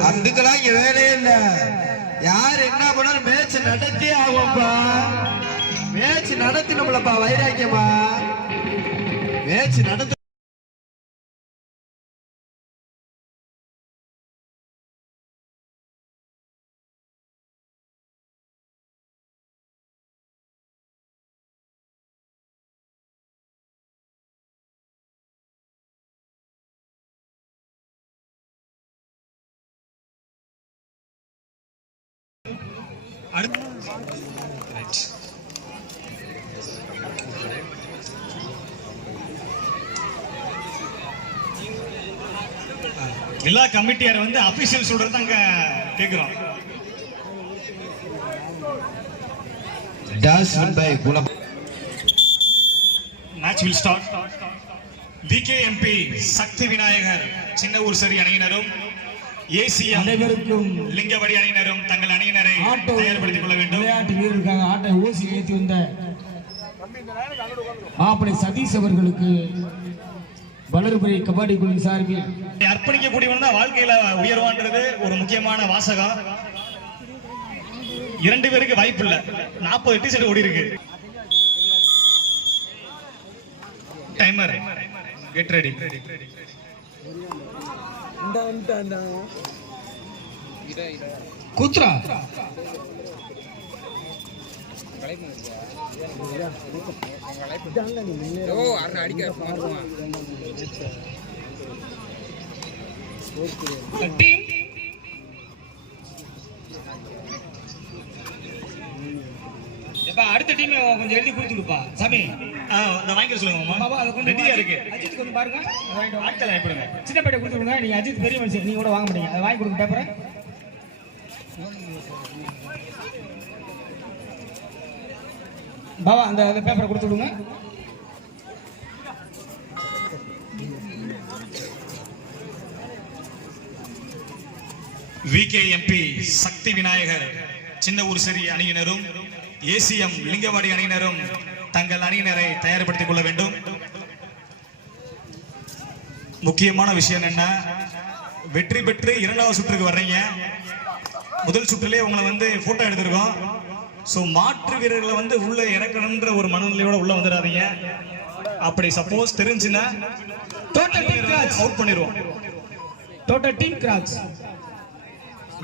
அதுக்கெல்லாம் இங்க வேலையே இல்ல. யார் என்ன பண்ணாலும் மேட்ச் நடத்தி ஆகும்ப்பா. மேட்ச் நம்மளப்பா வைராக்கியமா? மேட்ச் நடத்த எல்லா கமிட்டியார் வந்து அபிஷியல் சொல்றது அங்க கேக்குறோம். டாஸ் பை குலம் match will start VKMP Shakti Vinayagar சின்ன ஊர் சரி அணியினரும் ஏசிஎம் அனைவருக்கும் லிங்கவடி அணியினரும் தங்கள் அணியினரை தயார்படுத்திக் கொள்ள வேண்டும். விளையாட்டு வீரருக்காக ஆட்டை ஊசி ஏற்றி வந்த மாப்பிளை சதீஷ் அவர்களுக்கு வளர்புரை கபடி குழு சார்பில் அர்ப்பணிக்கக்கூடியவன் தான் வாழ்க்கையில உயர்வான்றது ஒரு முக்கியமான வாசகம். இரண்டு பேருக்கு வாய்ப்பு இல்ல. நாற்பது டிஷர்ட் ஓடி இருக்கு. டைமர் கெட் ரெடி குத்ரா ஓ அருண் அடிக்க மாட்டுவான் டீம் எப்பா அடுத்த டீம் கொஞ்சம் எழுதி கொடுத்துருப்பா சாமி இந்த வாங்கிக்க சொல்லுங்க பாபா அதை கொஞ்சம் ரெடியா இருக்கு. அஜித் கொஞ்சம் பாருங்க. ஆட்கள் அனுப்பிடுங்க சின்ன பேட்டை கொடுத்துருங்க நீங்க அஜித் பெரிய மனுஷன். நீங்க கூட வாங்க மாட்டீங்க. அதை வாங்கி கொடுங்க பேப்பரை பாபா அந்த அந்த பேப்பரை கொடுத்து விடுங்க விகேஎம்பி சக்தி விநாயகர் சின்ன ஊர் சரி அணியினரும் ஏசிஎம் லிங்கவாடி அணியினரும் தங்கள் அணியினரை தயார்படுத்திக் கொள்ள வேண்டும். முக்கியமான விஷயம் என்ன? வெற்றி பெற்று இரண்டாவது சுற்றுக்கு வர்றீங்க. முதல் சுற்றுலயே உங்களை வந்து போட்டோ எடுத்திருக்கோம். ஸோ மாற்று வீரர்களை வந்து உள்ள இறக்கணுன்ற ஒரு மனநிலையோட உள்ள வந்துடாதீங்க அப்படி சப்போஸ் தெரிஞ்சுன்னா டோட்டல் அவுட் பண்ணிடுவோம் டோட்டல் டீம் கிராச்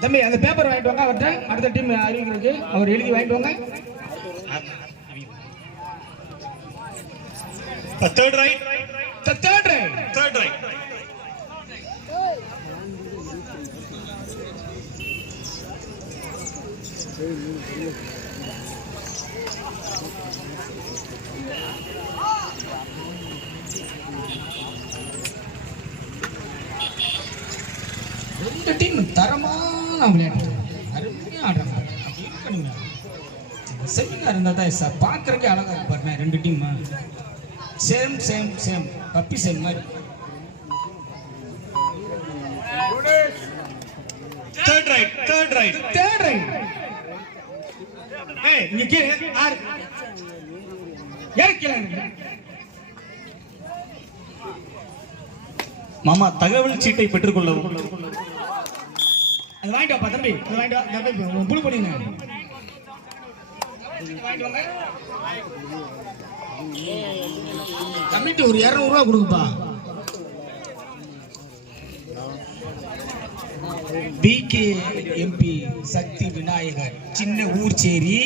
தம்பி அந்த பேப்பர் வாங்கிட்டு வாங்க. அவர்கிட்ட அடுத்த டீம் அறிவிக்கிறதுக்கு அவர் எழுதி வாங்கிட்டு வாங்க. Third right third right third right ரெண்டு டீம் தரமான விளையாட்டு அருமையா ஆடுறாங்க அப்படி இருக்கணுங்க செமினார் இருந்தால் தான் சார். பார்க்கறக்கே அழகா இருக்கு பாருங்க ரெண்டு team same same same puppy same மாதிரி. Third right third right third right ஏய் இங்க கீழே ஆறு. இறக்கலாம் மாமா தகவல் சீட்டை பெற்றுக்கொள்ளவும். அது வாங்கிட்டு வாப்பா தம்பி. அது வாங்கிட்டு வா தம்பி புழு கம்மிட்டு ஒரு இரநூறுவா கொடுக்குப்பா பிகே எம்பி சக்தி விநாயகர் சின்ன ஊர்ச்சேரி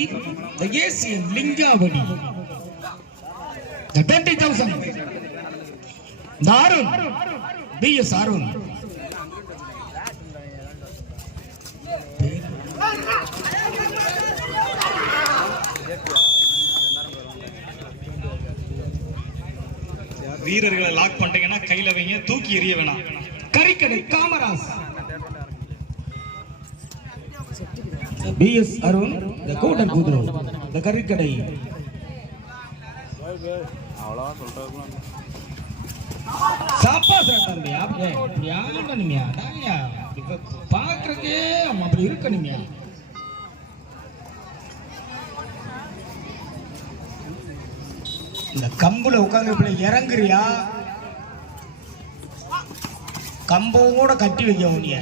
Asian Lingavadi. Twenty thousand P PS Arun. வீரர்களை லாக் பண்ணிட்டீங்கன்னா கையில வைங்க தூக்கி எறிய வேணாம். கறிக்கடை காமராஜ். பிஎஸ் அருண் த கோட்டன் குதிரை த கறிக்கடை. சாப்பா சார் தம்பி அப்படியே? இப்படி ஆகணுமியா பாக்குறக்கே அப்படி இருக்கணுமியா. இந்த கம்புல உட்காந்து இப்படி இறங்குறியா? கூட கட்டி வைக்க உனிய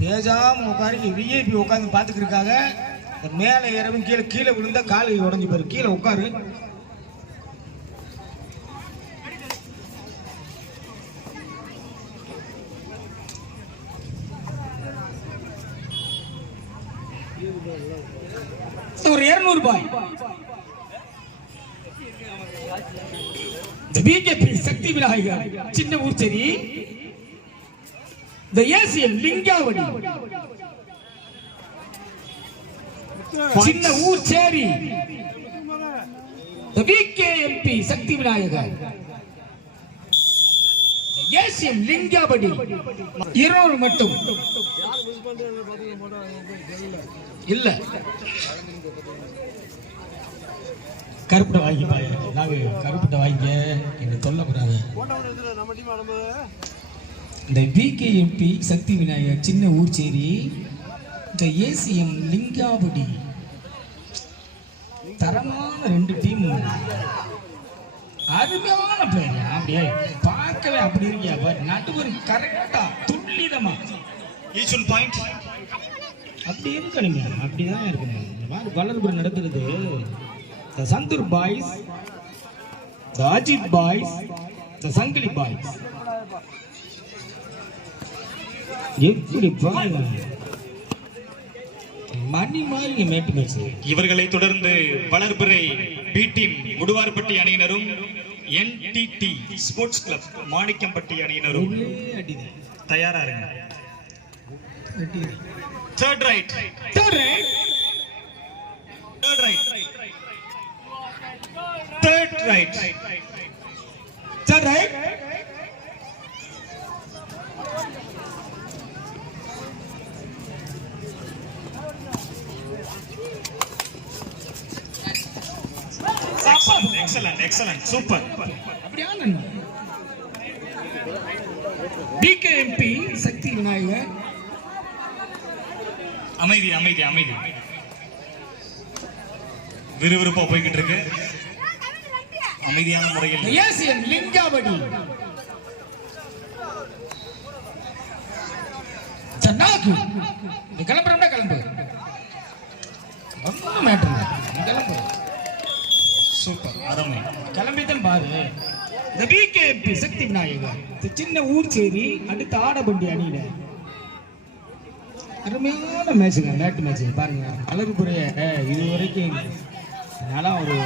தேஜாம உட்காரு விஐபி உட்காந்து பார்த்துக்கிட்டு இருக்காங்க மேலே ஏறவும் கீழே கீழே விழுந்தா காலை உடஞ்சி போயிரு. கீழே உட்காரு. ஒரு இருநூறு ரூபாய் இந்த பிஜேபி சக்தி விநாயகர் சின்ன ஊர் சரி இந்த ஏசியன் லிங்காவடி. சின்ன ஊர் சேரி இந்த விகேஎம்பி சக்தி விநாயகர். ஏசியம் லிங்காபடி இருநூறு மட்டும். இல்ல. கருப்பட்டை வாங்கி பாய நாங்க கருப்பட்டை வாங்கிக்க என்ன சொல்லக்கூடாது. இந்த விகேஎம்பி சக்தி விநாயகர் சின்ன ஊர் சேரி இந்த ஏசிஎம் லிங்காவடி. தரமான ரெண்டு டீம். அருமையான பிளேயர் அப்படியே பார்க்கவே அப்படி இருக்கியா? பாரு நடுவர் கரெக்டா துல்லிதமா ஈச் ஒன் பாயிண்ட். அப்படி இருக்கணுங்க அப்படிதான் இருக்கணும். இந்த மாதிரி வளர்புரம் நடத்துறது. இந்த சந்தூர் பாய்ஸ் இந்த அஜித் பாய்ஸ் இந்த சங்கிலி பாய்ஸ் எப்படி பாருங்க. மணி மாதிரி மேட்டு மேட்ச் இவர்களை தொடர்ந்து வளர்பிறை பி டீம் முடுவார்பட்டி அணியினரும் என்டிடி ஸ்போர்ட்ஸ் கிளப் மாணிக்கம்பட்டி அணியினரும் தயாரா இருங்க. Third right. Third right third right Third right. Excellent excellent super அப்படியான டிகேஎம்பி சக்தி விநாயகர் அமைதி அமைதி அமைதி விறுவிறுப்பா போய்கிட்டு இருக்கு. அமைதியான முறையில் ஏசியன் லிங்காவடி. ஜன்னாக்கு நீ கிளம்புறா கிளம்பு. ஒன்றும் மேட்டர் நீ கிளம்பு. சூப்பர் அருமை. கிளம்பித்தான் பாரு. இந்த பிகேபி சக்தி விநாயகர். இந்த சின்ன ஊர் சேரி அடுத்த ஆடபண்டி அணியில. அருமையான மேட்சுங்க மேட்டு மேட்ச். பாருங்க அழகுபுரிய இது வரைக்கும் நல்லா ஒரு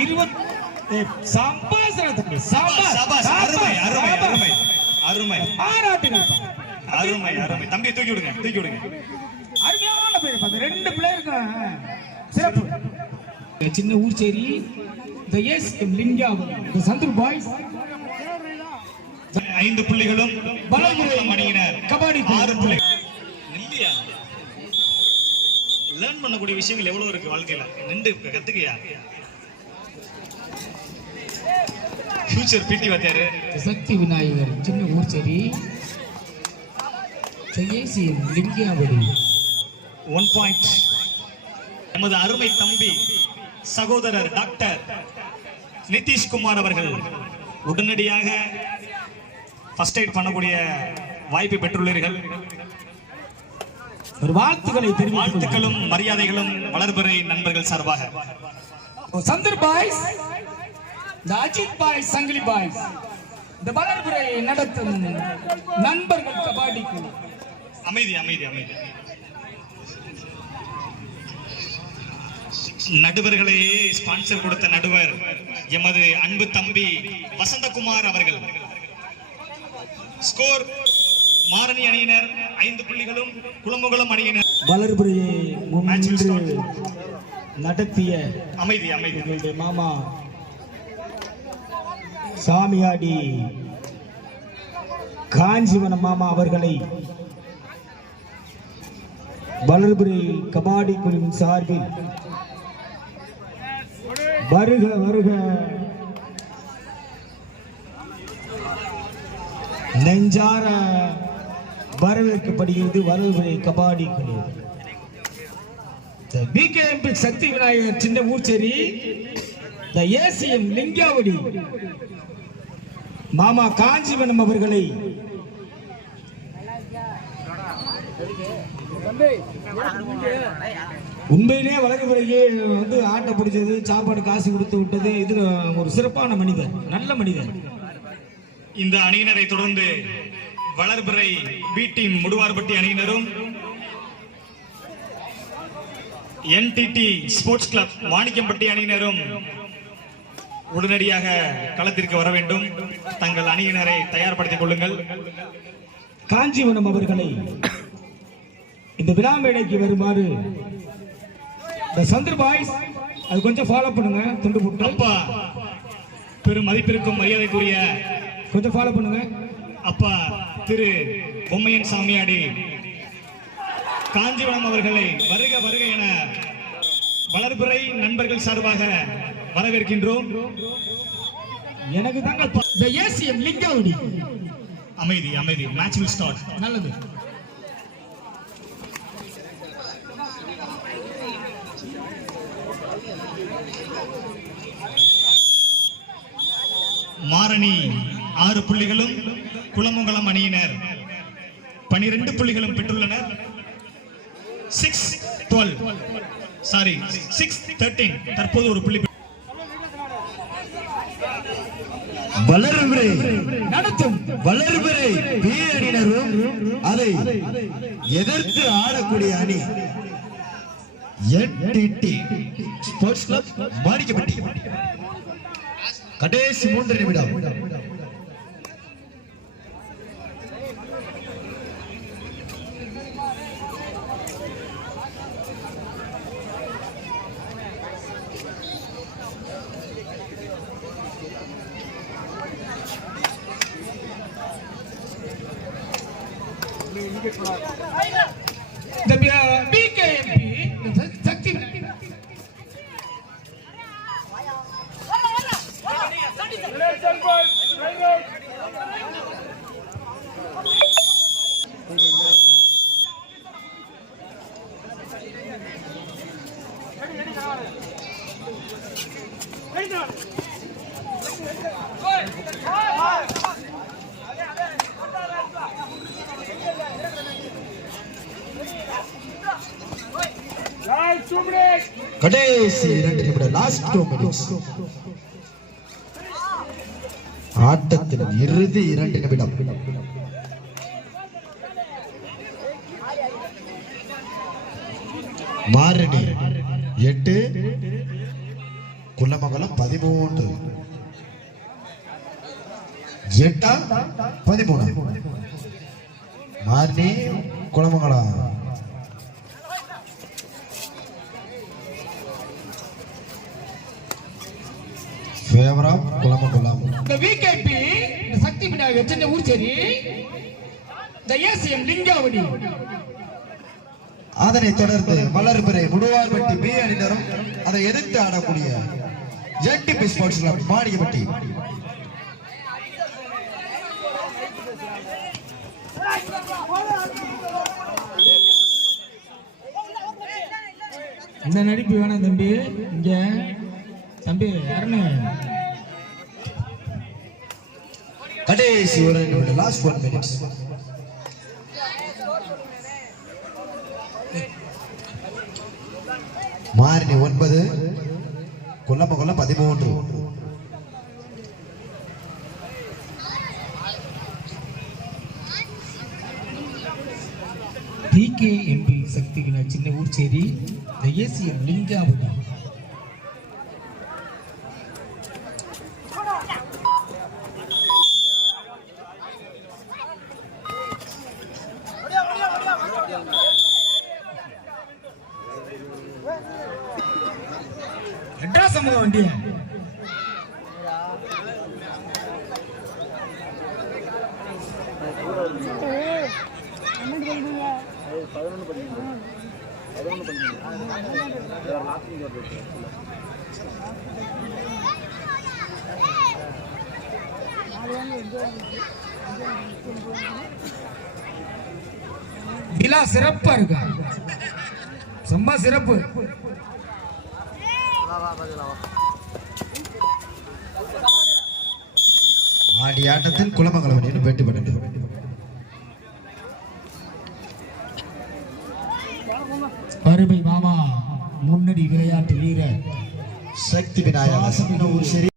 இருபத்தி சம்பாசன தம்பி அருமை அருமை அருமை அருமை. பாராட்டுகள் அருமை அருமை. தம்பி தூக்கி விடுங்க தூக்கி விடுங்க. அருமையான பேர் ரெண்டு பிளேயருக்கும் சிறப்பு. சின்ன ஊர் சேரி இந்த எஸ் லிங்காவதி இந்த சந்தூர் பாய்ஸ். ஐந்து புள்ளிகளும் வலதுபுறம் அணியினர். கபாடி ஆறு புள்ளி. இல்லையா லேர்ன் பண்ணக்கூடிய விஷயங்கள் எவ்வளவு இருக்கு வாழ்க்கையில? நின்று கத்துக்கியா? ஃபியூச்சர் பிடி வாத்தியாரு சக்தி விநாயகர் சின்ன ஊர் சரி லிங்காவடி ஒன் பாயிண்ட் நமது அருமை தம்பி சகோதரர் டாக்டர் நிதிஷ்குமார் அவர்கள் உடனடியாக ஃபர்ஸ்ட் எய்ட் பண்ணக்கூடிய வாய்ப்பை பெற்றுள்ளீர்கள். ஒரு வாழ்த்துக்களை வாழ்த்துக்களும் மரியாதைகளும் வளர்பிறை நண்பர்கள் சார்பாக. சந்தர் பாய்ஸ். இந்த அஜித் பாய்ஸ் சங்கிலி பாய்ஸ் இந்த வளர்புரை நடத்தும் நண்பர்கள் கபாடி அமைதி அமைதி அமைதி நடுவர்களையே ஸ்பான்சர் கொடுத்த நடுவர் எமது அன்பு தம்பி வசந்தகுமார் அவர்கள். ஸ்கோர் மாரணி அணியினர் ஐந்து புள்ளிகளும் குளம்புகுளம் அணியினர். வளர்புரையை நடத்திய அமைதி அமைதி மாமா சாமியாடி காஞ்சிவனம் மாமா அவர்களை வளர்புரை கபாடி குழுவின் சார்பில் வருக வருக. நெஞ்சார வரவேற்கப்படுகிறது வளர்புரை கபாடி குழு. பிகேஎம்பி சக்தி விநாயகர் சின்ன ஊச்சேரி இந்த ஏசிஎம் லிங்காவடி. மாமா காஞ்சிவனம் அவர்களை உண்மையிலேயே வளர்க்கப்படுறதுக்கு வந்து ஆட்டை பிடிச்சது சாப்பாடு காசு கொடுத்து விட்டது. இது ஒரு சிறப்பான மனிதர் நல்ல மனிதர். இந்த அணியினரை தொடர்ந்து வளர்பிறை பி டீம் முடுவார்பட்டி அணியினரும் என்டிடி ஸ்போர்ட்ஸ் கிளப் மாணிக்கம்பட்டி அணியினரும் உடனடியாக களத்திற்கு வர வேண்டும். தங்கள் அணியினரை தயார்படுத்திக் கொள்ளுங்கள். காஞ்சிவனம் அவர்களை இந்த விழா மேடைக்கு வருமாறு இந்த சந்திர பாய்ஸ் அது கொஞ்சம் ஃபாலோ பண்ணுங்க துண்டு போட்டு. அப்பா பெரும் மதிப்பிற்கும் மரியாதைக்குரிய கொஞ்சம் ஃபாலோ பண்ணுங்க. அப்பா திரு பொம்மையன் சாமியாடி காஞ்சிபுரம் அவர்களை வருக வருக என வளர்பிறை நண்பர்கள் சார்பாக வரவேற்கின்றோம். எனக்கு தாங்க இந்த ஏசிஎம் லிங்காவடி அமைதி அமைதி. மேட்ச் வில் ஸ்டார்ட் நல்லது. மாரணி ஆறு புள்ளிகளும் குளமங்கலம் அணியினர். பனிரெண்டு புள்ளிகளும் பெற்றுள்ளனர். Six twelve sorry six thirteen தற்போது ஒரு புள்ளி பெற்று- நடத்தும். வளர்பிறை பி அதை எதிர்த்து ஆடக்கூடிய அணி. என்டிடி ஸ்போர்ட்ஸ் கிளப் மாணிக்கப்பட்டி கடைசி மூன்று நிமிடம் இந்த பிகேஎம்பி சக்தி கடைசி இரண்டு நிமிடம் லாஸ்ட் டூ மினிட்ஸ் ஆட்டத்தின் இறுதி இரண்டு நிமிடம். மாரணி எட்டு. குள்ளமங்கலம் பதிமூன்று. எட்டா? பதிமூணு. மார்னி குளமங்கலம் ஃபேவர் ஆஃப் குளமங்கலம் இந்த விகேபி இந்த சக்தி விநாயகர் வச்சிருந்த ஊர் சரி இந்த ஏசிஎம் லிங்காவடி. அதனைத் தொடர்ந்து மலர்பிறை முடுவார்பட்டி பி அணியினரும் அதை எதிர்த்து ஆடக்கூடிய ஜென்டிபி ஸ்போர்ட்ஸ் கிளப் மாடியப்பட்டி இந்த நடிப்பு வேணாம் தம்பி. இங்க தம்பி யாருன்னு? கடைசி ஒரு லாஸ்ட் ஒன் மினிட்ஸ் மாறினி ஒன்பது. குள்ளம்ப குள்ளம் பதிமூன்று. டிகேஎம்பி சக்திகள சின்ன ஊர் செய்தி தேசியம் இந்த ஏசிஎம் லிங்காவடி எட்ரா விழா சிறப்பா இருக்கா? செம்ம சிறப்பு. ஆடி ஆட்டத்தில் குளமங்கலம் அணியினர் வெற்றி பெற்றது. அருமை மாமா முன்னணி விளையாட்டு வீரர். சக்தி விநாயகர். சரி